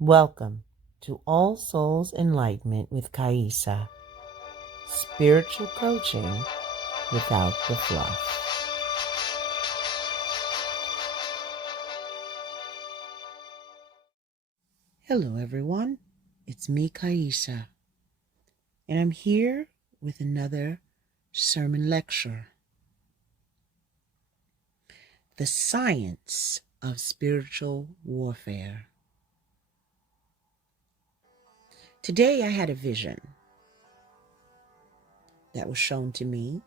Welcome to All Souls Enlightenment with Kaisa, spiritual coaching without the fluff. Hello everyone, it's me Kaisa, and I'm here with another sermon lecture. The Science of Spiritual Warfare. Today I had a vision that was shown to me.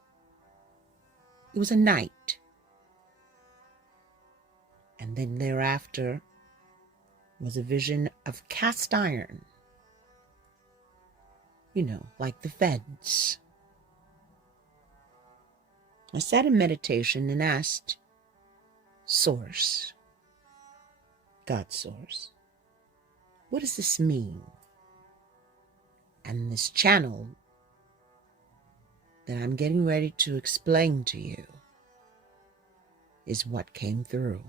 It was a knight, and then thereafter was a vision of cast iron, like the feds. I sat in meditation and asked Source, God Source, what does this mean? And this channel that I'm getting ready to explain to you is what came through.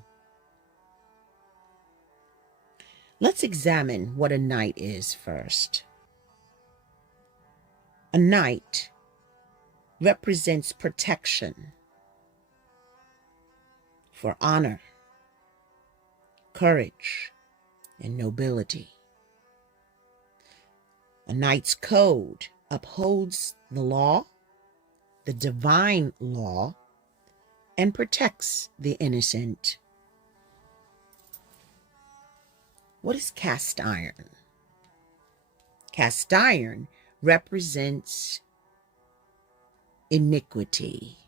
Let's examine what a knight is first. A knight represents protection for honor, courage, and nobility. A knight's code upholds the law, the divine law, and protects the innocent. What is cast iron? Cast iron represents iniquity.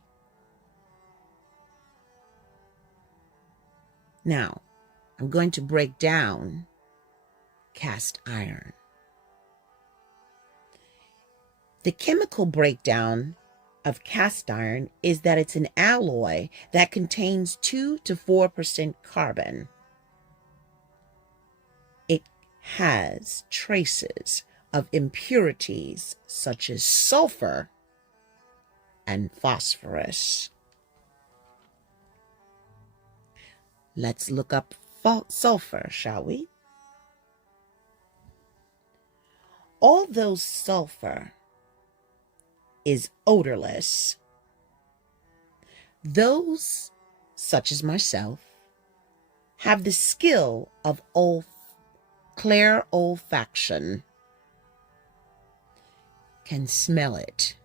Now, I'm going to break down cast iron. The chemical breakdown of cast iron is that it's an alloy that contains 2 to 4% carbon. It has traces of impurities such as sulfur and phosphorus. Let's look up sulfur, shall we? Although sulfur is odorless, those, such as myself, have the skill of clairolfaction, can smell it.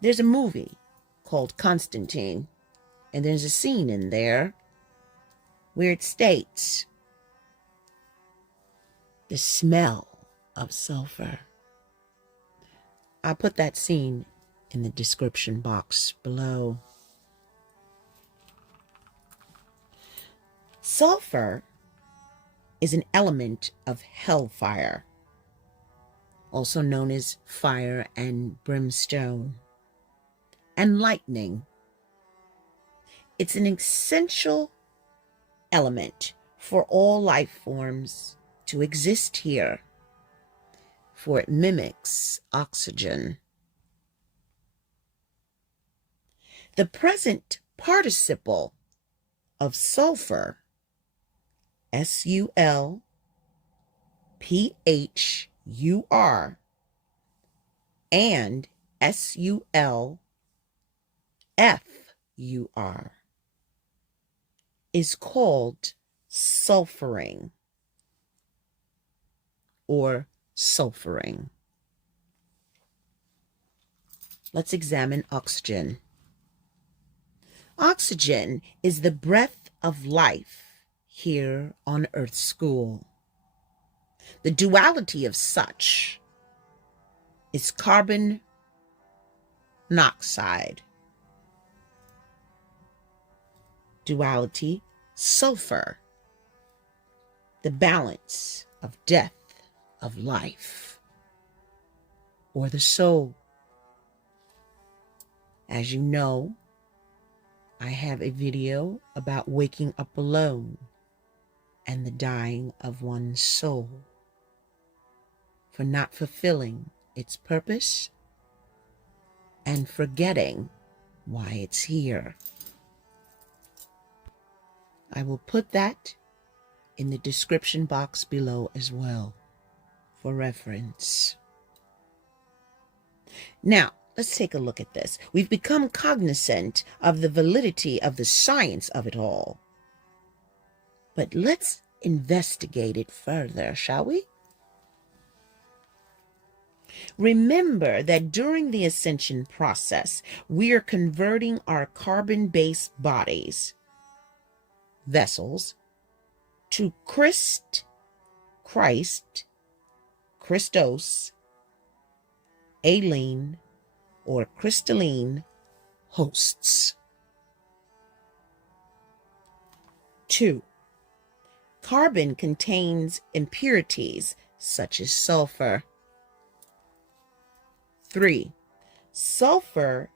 There's a movie called Constantine, and there's a scene in there where it states the smell of sulfur. I'll put that scene in the description box below. Sulfur is an element of hellfire, also known as fire and brimstone, and lightning. It's an essential element for all life forms to exist here, for it mimics oxygen. The present participle of sulfur, SULPHUR, and SULFUR, is called sulfuring or sulfuring. Let's examine oxygen. Oxygen is the breath of life here on Earth's school. The duality of such is carbon monoxide. Duality, sulfur, the balance of death of life, or the soul. As you know, I have a video about waking up alone and the dying of one's soul for not fulfilling its purpose and forgetting why it's here. I will put that in the description box below as well for reference. Now, let's take a look at this. We've become cognizant of the validity of the science of it all. But let's investigate it further, shall we? Remember that during the ascension process, we are converting our carbon-based bodies, vessels, to Christ, Christos, alien, or crystalline hosts. 2. Carbon contains impurities such as sulfur. 3. Sulfur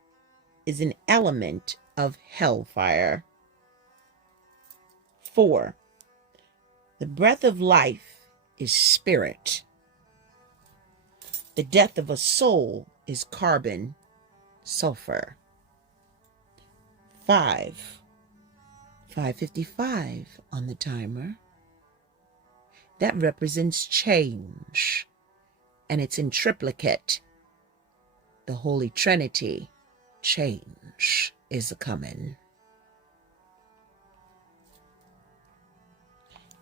is an element of hellfire. 4. The breath of life is spirit. The death of a soul is carbon, sulfur. 5:55 on the timer. That represents change, and it's in triplicate. The Holy Trinity, change is a-coming.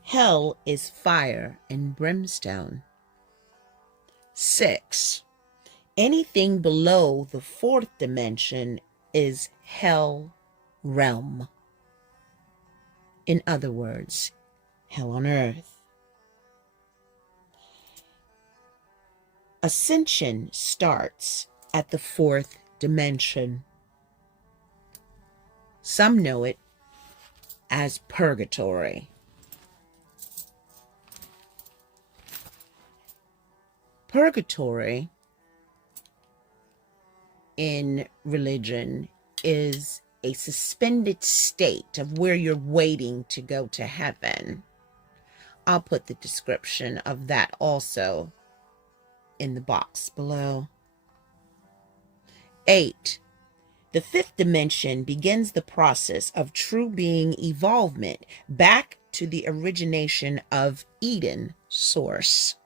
Hell is fire and brimstone. 6. Anything below the 4th dimension is hell realm. In other words, hell on earth. Ascension starts at the 4th dimension. Some know it as purgatory. Purgatory in religion is a suspended state of where you're waiting to go to heaven. I'll put the description of that also in the box below. 8. The 5th dimension begins the process of true being evolvement back to the origination of Eden source.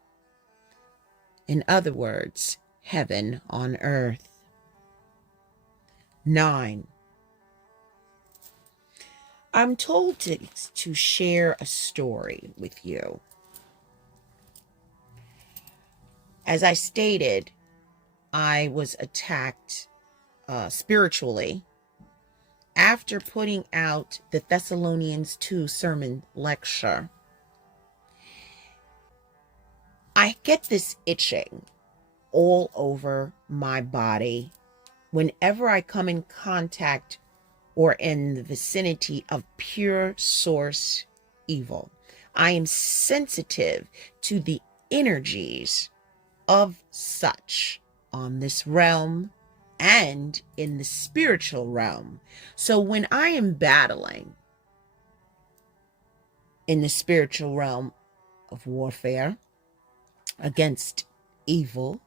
In other words, heaven on earth. 9. I'm told to share a story with you. As I stated, I was attacked spiritually after putting out the Thessalonians 2 sermon lecture. I get this itching all over my body whenever I come in contact or in the vicinity of pure source evil. I am sensitive to the energies of such on this realm and in the spiritual realm. So when I am battling in the spiritual realm of warfare against evil,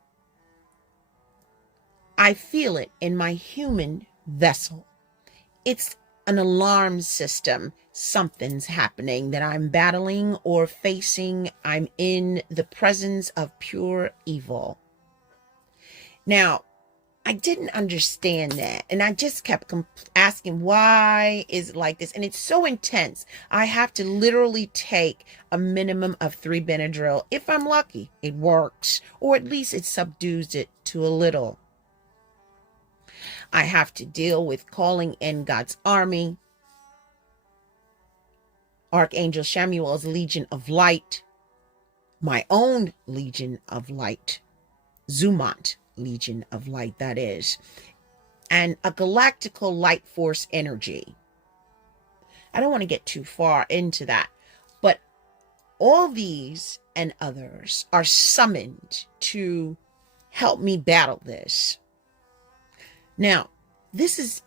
I feel it in my human vessel. It's an alarm system. Something's happening, that I'm battling or facing. I'm in the presence of pure evil. Now, I didn't understand that, and I just kept asking, why is it like this? And it's so intense. I have to literally take a minimum of 3 Benadryl. If I'm lucky, it works, or at least it subdues it to a little. I have to deal with calling in God's army, Archangel Samuel's Legion of Light, my own Legion of Light, Zumant Legion of Light, that is, and a galactical light force energy. I don't want to get too far into that, but all these and others are summoned to help me battle this. Now, this is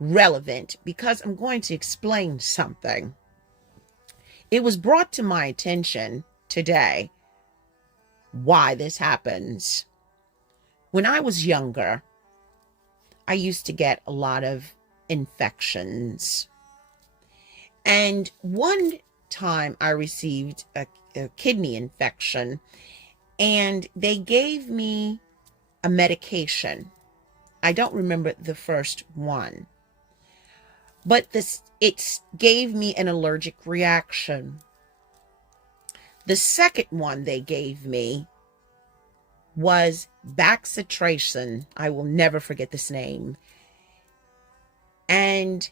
relevant because I'm going to explain something. It was brought to my attention today why this happens. When I was younger, I used to get a lot of infections. And one time I received a kidney infection, and they gave me a medication. I don't remember the first one, but it gave me an allergic reaction. The second one they gave me was Bacitracin. I will never forget this name. And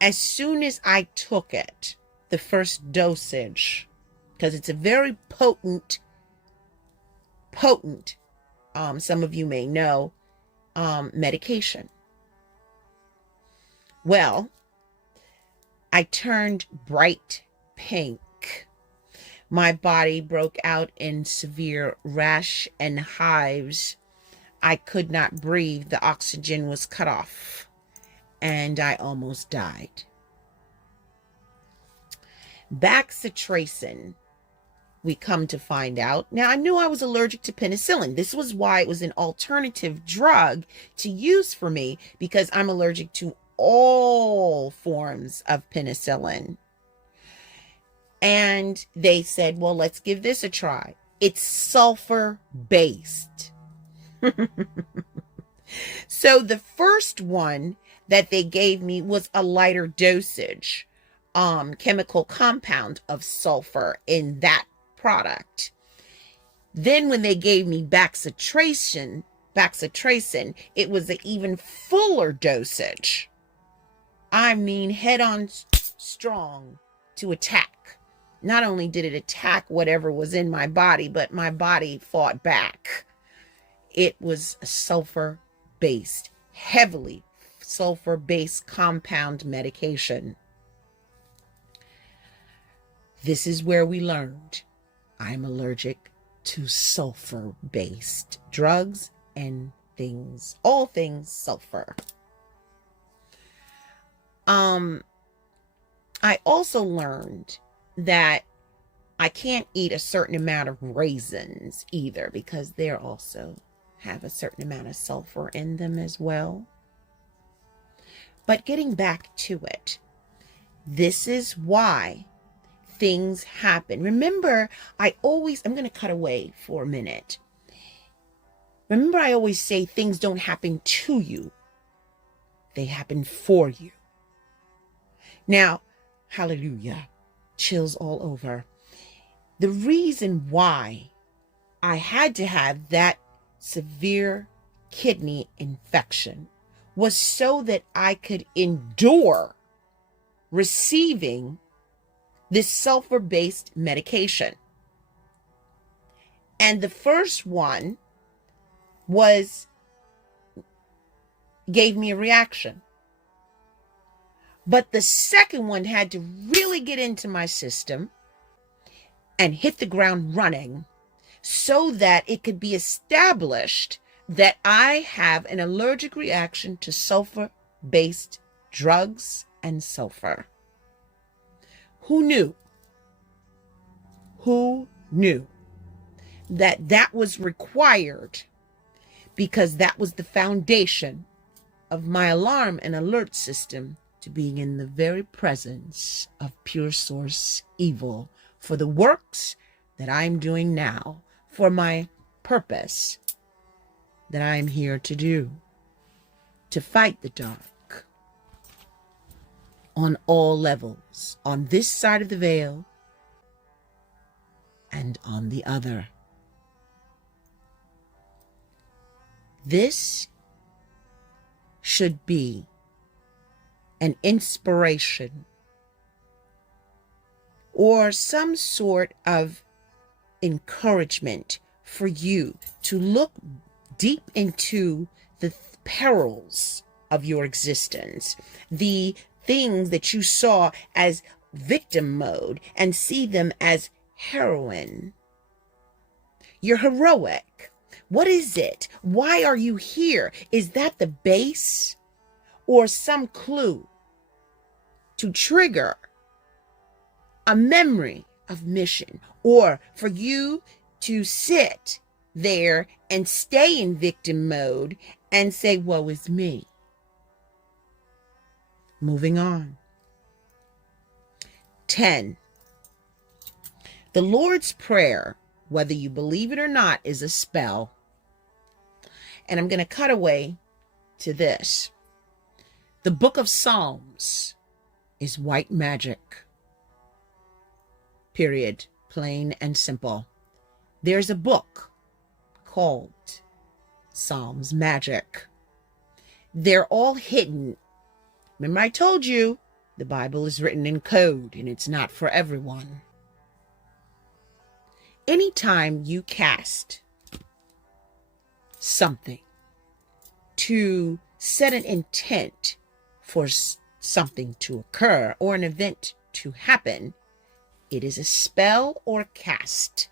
as soon as I took it, the first dosage, because it's a very potent, some of you may know, medication. Well, I turned bright pink. My body broke out in severe rash and hives. I could not breathe. The oxygen was cut off, and I almost died. Bacitracin, we come to find out. Now, I knew I was allergic to penicillin. This was why it was an alternative drug to use for me, because I'm allergic to all forms of penicillin. And they said, well, let's give this a try. It's sulfur based. So the first one that they gave me was a lighter dosage, chemical compound of sulfur in that product. Then when they gave me Bacitracin, it was an even fuller dosage. I mean, head on strong to attack. Not only did it attack whatever was in my body, but my body fought back. It was a sulfur-based, heavily sulfur-based compound medication. This is where we learned I'm allergic to sulfur-based drugs and things, all things sulfur. I also learned that I can't eat a certain amount of raisins either, because they also have a certain amount of sulfur in them as well. But getting back to it, this is why things happen. Remember, I'm going to cut away for a minute. Remember, I always say things don't happen to you. They happen for you. Now, hallelujah, chills all over. The reason why I had to have that severe kidney infection was so that I could endure receiving this sulfur-based medication. And the first one gave me a reaction. But the second one had to really get into my system and hit the ground running so that it could be established that I have an allergic reaction to sulfur-based drugs and sulfur. Who knew? Who knew that that was required? Because that was the foundation of my alarm and alert system to being in the very presence of pure source evil for the works that I'm doing now, for my purpose that I'm here to do, to fight the dark on all levels, on this side of the veil and on the other. This should be an inspiration or some sort of encouragement for you to look deep into the perils of your existence, the things that you saw as victim mode, and see them as heroine. You're heroic. What is it? Why are you here? Is that the base or some clue to trigger a memory of mission, or for you to sit there and stay in victim mode and say, woe is me? Moving on. 10. The Lord's Prayer, whether you believe it or not, is a spell. And I'm going to cut away to this. The book of Psalms is white magic. Period. Plain and simple. There's a book called Psalms Magic. They're all hidden. Remember I told you the Bible is written in code and it's not for everyone. Anytime you cast something to set an intent for something to occur or an event to happen, it is a spell or cast.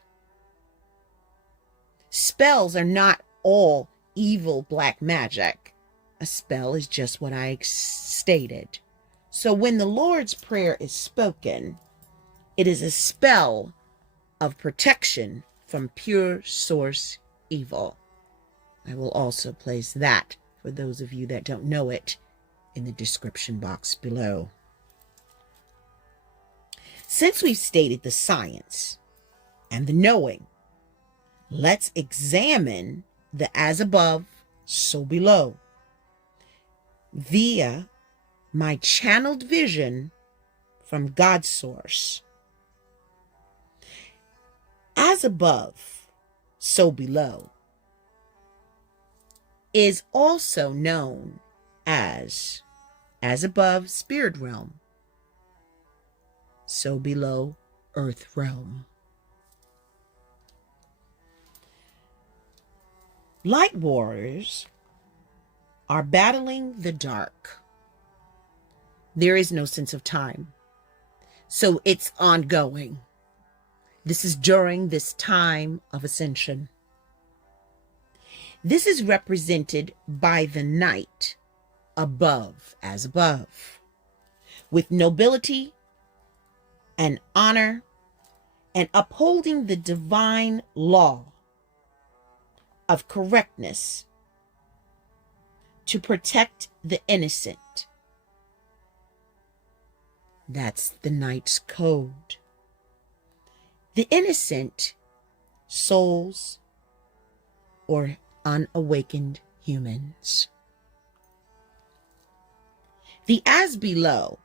Spells are not all evil black magic. A spell is just what I stated. So when the Lord's Prayer is spoken, it is a spell of protection from pure source evil. I will also place that, for those of you that don't know it, in the description box below. Since we've stated the science and the knowing, let's examine the as above, so below, via my channeled vision from God's source. As above, so below is also known as above spirit realm, so below earth realm. Light warriors are battling the dark. There is no sense of time, so it's ongoing. This is during this time of ascension. This is represented by the knight above, as above, with nobility and honor and upholding the divine law of correctness to protect the innocent. That's the knight's code. The innocent souls or unawakened humans. The as below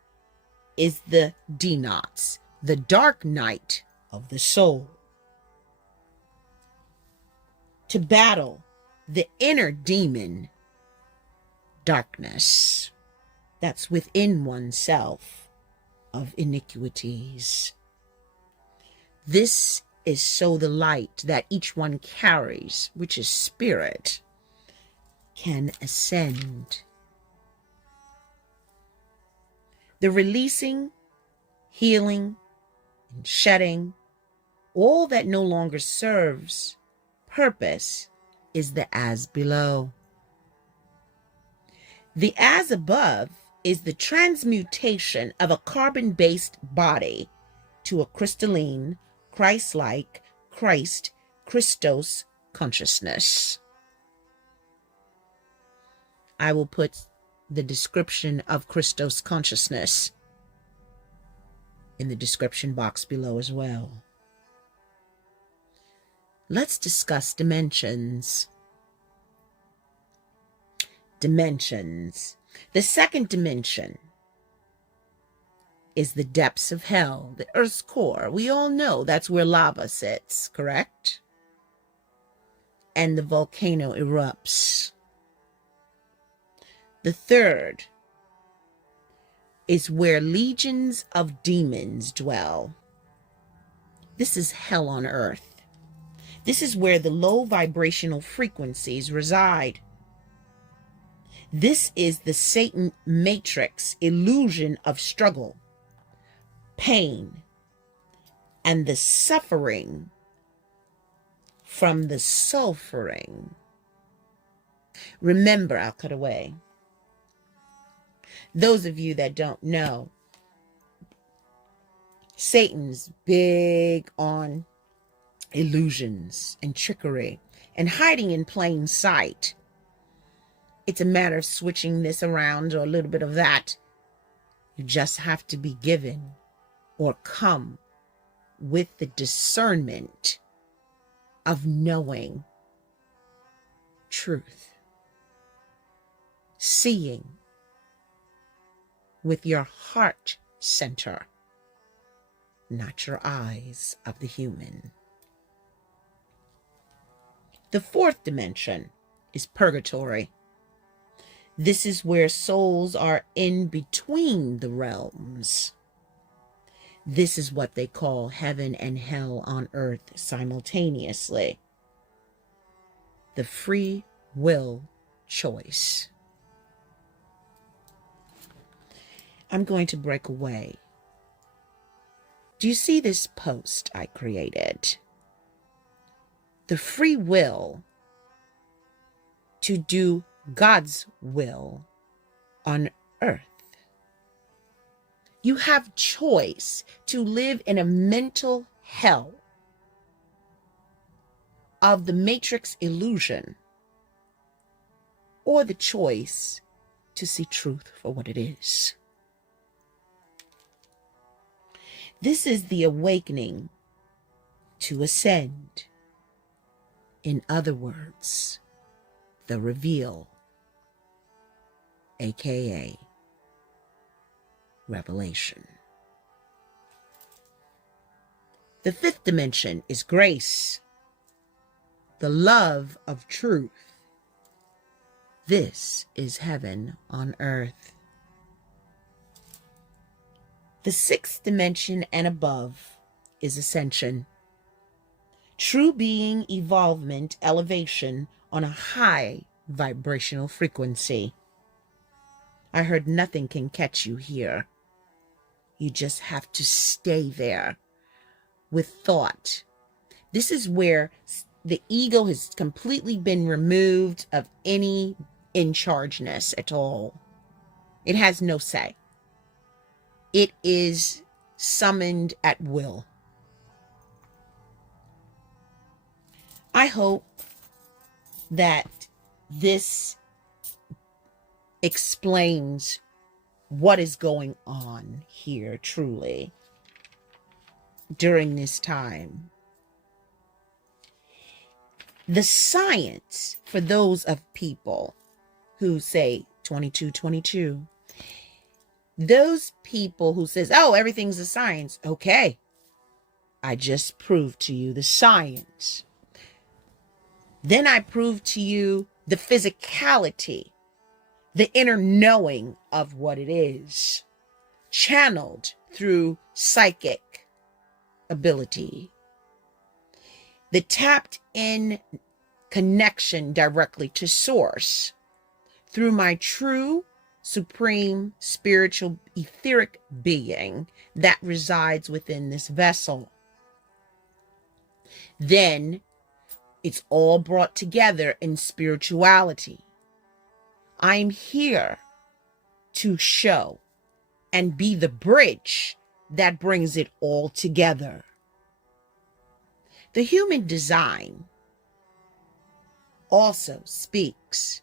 is the denots, the dark night of the soul. To battle the inner demon, darkness, that's within oneself of iniquities. This is so the light that each one carries, which is spirit, can ascend. The releasing, healing, and shedding, all that no longer serves purpose, is the as below. The as above is the transmutation of a carbon-based body to a crystalline, Christ-like, Christos consciousness. I will put the description of Christos consciousness in the description box below as well. Let's discuss dimensions. Dimensions. The second dimension is the depths of hell, the earth's core. We all know that's where lava sits, correct? And the volcano erupts. The third is where legions of demons dwell. This is hell on earth. This is where the low vibrational frequencies reside. This is the Satan matrix illusion of struggle, pain, and the suffering from the sulphuring. Remember, I'll cut away. Those of you that don't know, Satan's big on illusions and trickery and hiding in plain sight. It's a matter of switching this around or a little bit of that. You just have to be given or come with the discernment of knowing truth, seeing with your heart center, not your eyes of the human. The fourth dimension is purgatory. This is where souls are in between the realms. This is what they call heaven and hell on earth simultaneously. The free will choice. I'm going to break away. Do you see this post I created? The free will to do God's will on earth. You have choice to live in a mental hell of the matrix illusion, or the choice to see truth for what it is. This is the awakening to ascend. In other words, the reveal, aka revelation. The fifth dimension is grace, the love of truth. This is heaven on earth. The sixth dimension and above is ascension. True being, evolvement, elevation on a high vibrational frequency. I heard nothing can catch you here. You just have to stay there with thought. This is where the ego has completely been removed of any in-chargeness at all. It has no say. It is summoned at will. I hope that this explains what is going on here truly during this time. The science for those of people who say 2222, those people who says, oh, everything's a science. Okay, I just proved to you the science. Then I proved to you the physicality, the inner knowing of what it is, channeled through psychic ability, the tapped in connection directly to source through my true, supreme, spiritual, etheric being that resides within this vessel. Then it's all brought together in spirituality. I'm here to show and be the bridge that brings it all together. The human design also speaks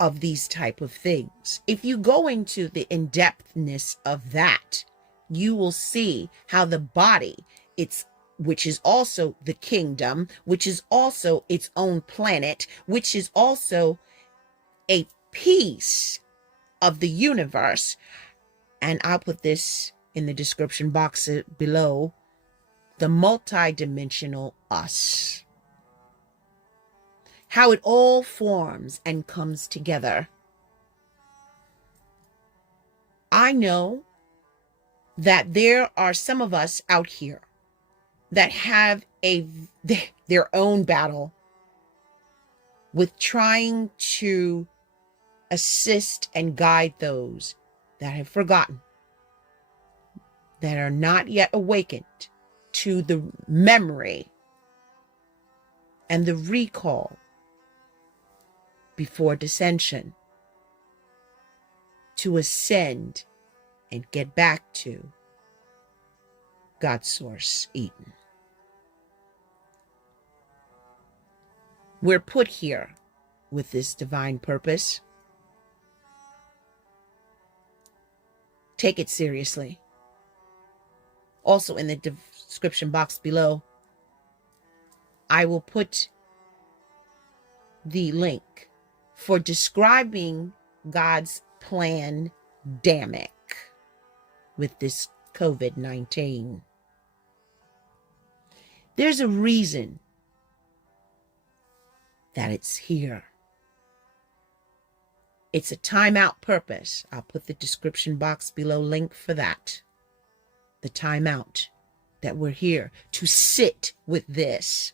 of these type of things. If you go into the in-depthness of that, you will see how the body, which is also the kingdom, which is also its own planet, which is also a piece of the universe. And I'll put this in the description box below, the multidimensional us. How it all forms and comes together. I know that there are some of us out here that have their own battle with trying to assist and guide those that have forgotten, that are not yet awakened to the memory and the recall before descension, to ascend and get back to God's source, Eden. We're put here with this divine purpose. Take it seriously. Also in the description box below, I will put the link for describing God's pandemic with this COVID-19. There's a reason that it's here. It's a timeout purpose. I'll put the description box below link for that. The timeout, that we're here to sit with this.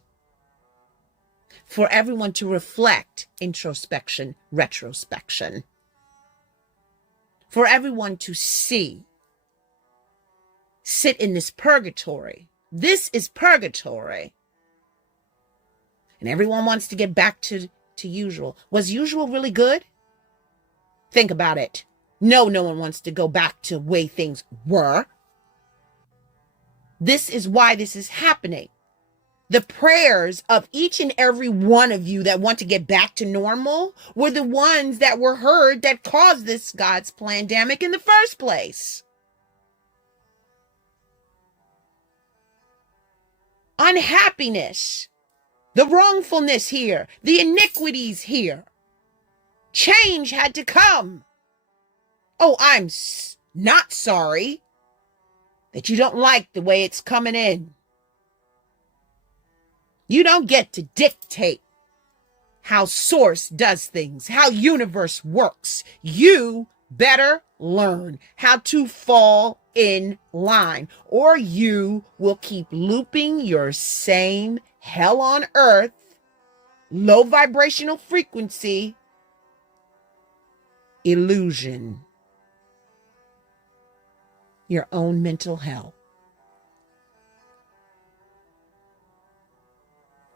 For everyone to reflect, introspection, retrospection. For everyone to see, sit in this purgatory. This is purgatory. And everyone wants to get back to usual. Was usual really good? Think about it. No one wants to go back to the way things were. This is why this is happening. The prayers of each and every one of you that want to get back to normal were the ones that were heard that caused this God's pandemic in the first place. Unhappiness, the wrongfulness here, the iniquities here. Change had to come. Oh, I'm not sorry that you don't like the way it's coming in. You don't get to dictate how source does things, how universe works. You better learn how to fall in line, or you will keep looping your same hell on earth, low vibrational frequency illusion. Your own mental hell.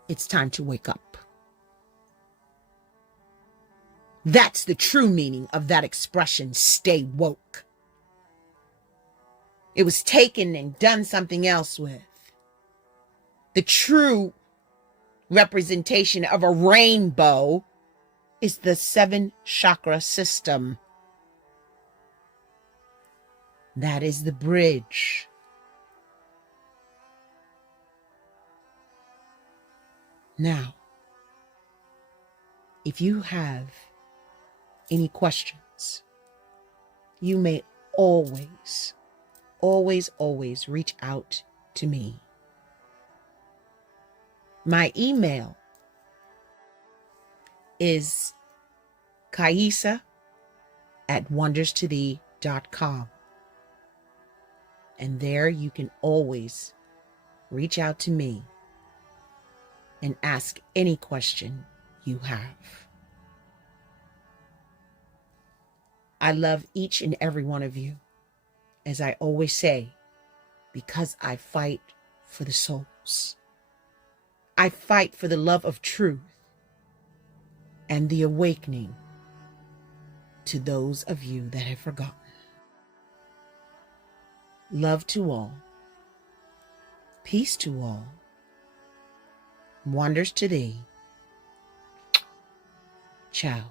It's time to wake up. That's the true meaning of that expression, stay woke. It was taken and done something else with. The true representation of a rainbow is the 7 chakra system. That is the bridge. Now, if you have any questions, you may always reach out to me. My email is kaisa@wonderstothee.com. And there you can always reach out to me and ask any question you have. I love each and every one of you, as I always say, because I fight for the souls. I fight for the love of truth and the awakening to those of you that have forgotten. Love to all. Peace to all. Wonders to thee. Ciao.